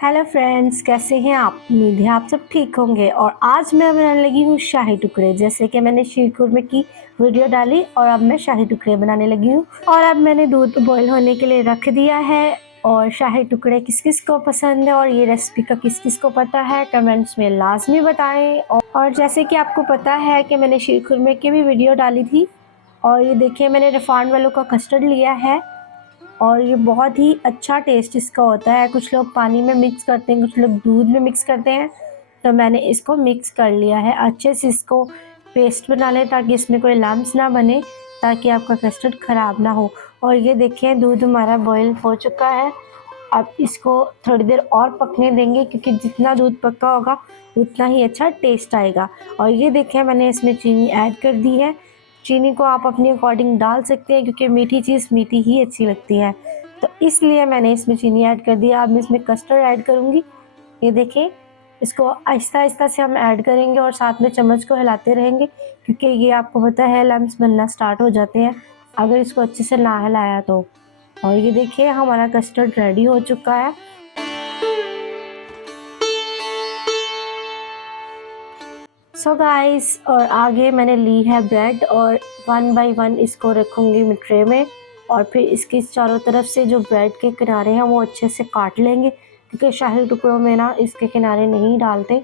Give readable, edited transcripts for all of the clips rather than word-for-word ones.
Hello friends, कैसे हैं आप? उम्मीद है आप सब ठीक होंगे। और आज मैं बनाने लगी हूँ शाही टुकड़े। जैसे कि मैंने शीर खुरमे की वीडियो डाली और अब मैं शाही टुकड़े बनाने लगी हूँ। और अब मैंने दूध बॉईल होने के लिए रख दिया है। और शाही टुकड़े किस किस को पसंद है और ये रेसिपी का किस किस को पता है, कमेंट्स में लाजमी बताएं। और जैसे कि आपको पता है कि मैंने शीर खुरमे की भी वीडियो डाली थी। और ये देखिए, मैंने रिफाइंड वालों का कस्टर्ड लिया है और ये बहुत ही अच्छा टेस्ट इसका होता है। कुछ लोग पानी में मिक्स करते हैं, कुछ लोग दूध में मिक्स करते हैं, तो मैंने इसको मिक्स कर लिया है। अच्छे से इसको पेस्ट बना लें ताकि इसमें कोई लम्स ना बने, ताकि आपका कस्टर्ड ख़राब ना हो। और ये देखिए, दूध हमारा बॉईल हो चुका है। अब इसको थोड़ी देर और पकने देंगे, क्योंकि जितना दूध पका होगा उतना ही अच्छा टेस्ट आएगा। और ये देखिए, मैंने इसमें चीनी ऐड कर दी है। चीनी को आप अपने अकॉर्डिंग डाल सकते हैं, क्योंकि मीठी चीज़ मीठी ही अच्छी लगती है, तो इसलिए मैंने इसमें चीनी ऐड कर दिया। अब मैं इसमें कस्टर्ड ऐड करूँगी। ये देखें, इसको आहिस्ता आहिस्ता से हम ऐड करेंगे और साथ में चम्मच को हिलाते रहेंगे, क्योंकि ये आपको पता है लम्स बनना स्टार्ट हो जाते हैं अगर इसको अच्छे से ना हिलाया तो। और ये देखिए, हमारा कस्टर्ड रेडी हो चुका है। सो गाइस, और आगे मैंने ली है ब्रेड और 1 बाय 1 इसको रखूँगी मैं ट्रे में। और फिर इसके चारों तरफ से जो ब्रेड के किनारे हैं वो अच्छे से काट लेंगे, क्योंकि शाही टुकड़ों में ना इसके किनारे नहीं डालते।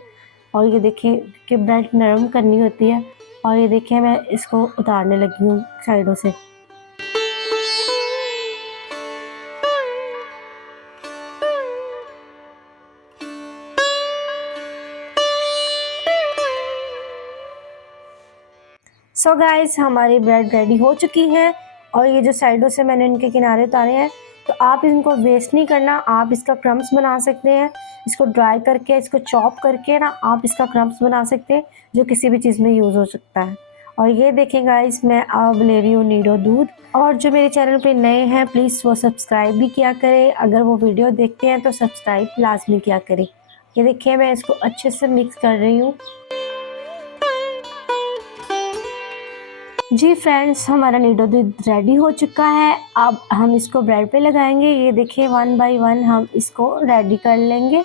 और ये देखिए कि ब्रेड नरम करनी होती है। और ये देखिए, मैं इसको उतारने लगी हूँ साइडों से। सो गाइस, हमारी ब्रेड रेडी हो चुकी है। और ये जो साइडों से मैंने इनके किनारे उतारे हैं, तो आप इनको वेस्ट नहीं करना। आप इसका क्रम्स बना सकते हैं, इसको ड्राई करके, इसको चॉप करके ना आप इसका क्रम्स बना सकते हैं, जो किसी भी चीज़ में यूज़ हो सकता है। और ये देखें गाइस, मैं अब ले रही हूँ नीडो दूध। और जो मेरे चैनल पे नए हैं, प्लीज़ वो सब्सक्राइब भी किया करें। अगर वो वीडियो देखते हैं तो सब्सक्राइब लाजमी किया करें। ये देखिए, मैं इसको अच्छे से मिक्स कर रही हूँ। जी फ्रेंड्स, हमारा नीडो दूध रेडी हो चुका है। अब हम इसको ब्रेड पे लगाएंगे। ये देखिए, 1 बाय 1 हम इसको रेडी कर लेंगे।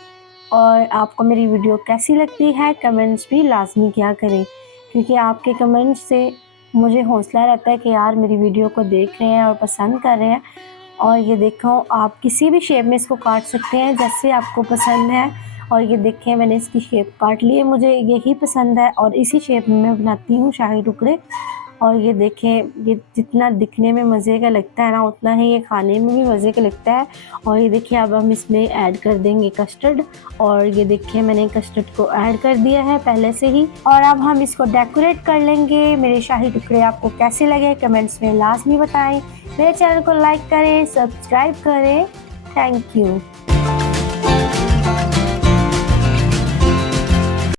और आपको मेरी वीडियो कैसी लगती है, कमेंट्स भी लाजमी किया करें, क्योंकि आपके कमेंट्स से मुझे हौसला रहता है कि यार मेरी वीडियो को देख रहे हैं और पसंद कर रहे हैं। और ये देखो, आप किसी भी शेप में इसको काट सकते हैं जैसे आपको पसंद है। और ये देखिए, मैंने इसकी शेप काट ली है, मुझे यही पसंद है और इसी शेप में मैं बनाती हूँ शाही टुकड़े। और ये देखें, ये जितना दिखने में मज़े का लगता है ना, उतना ही ये खाने में भी मज़े का लगता है। और ये देखिए, अब हम इसमें ऐड कर देंगे कस्टर्ड। और ये देखिए, मैंने कस्टर्ड को ऐड कर दिया है पहले से ही। और अब हम इसको डेकोरेट कर लेंगे। मेरे शाही टुकड़े आपको कैसे लगे, कमेंट्स में लाजमी बताएं। मेरे चैनल को लाइक करें, सब्सक्राइब करें। Thank you.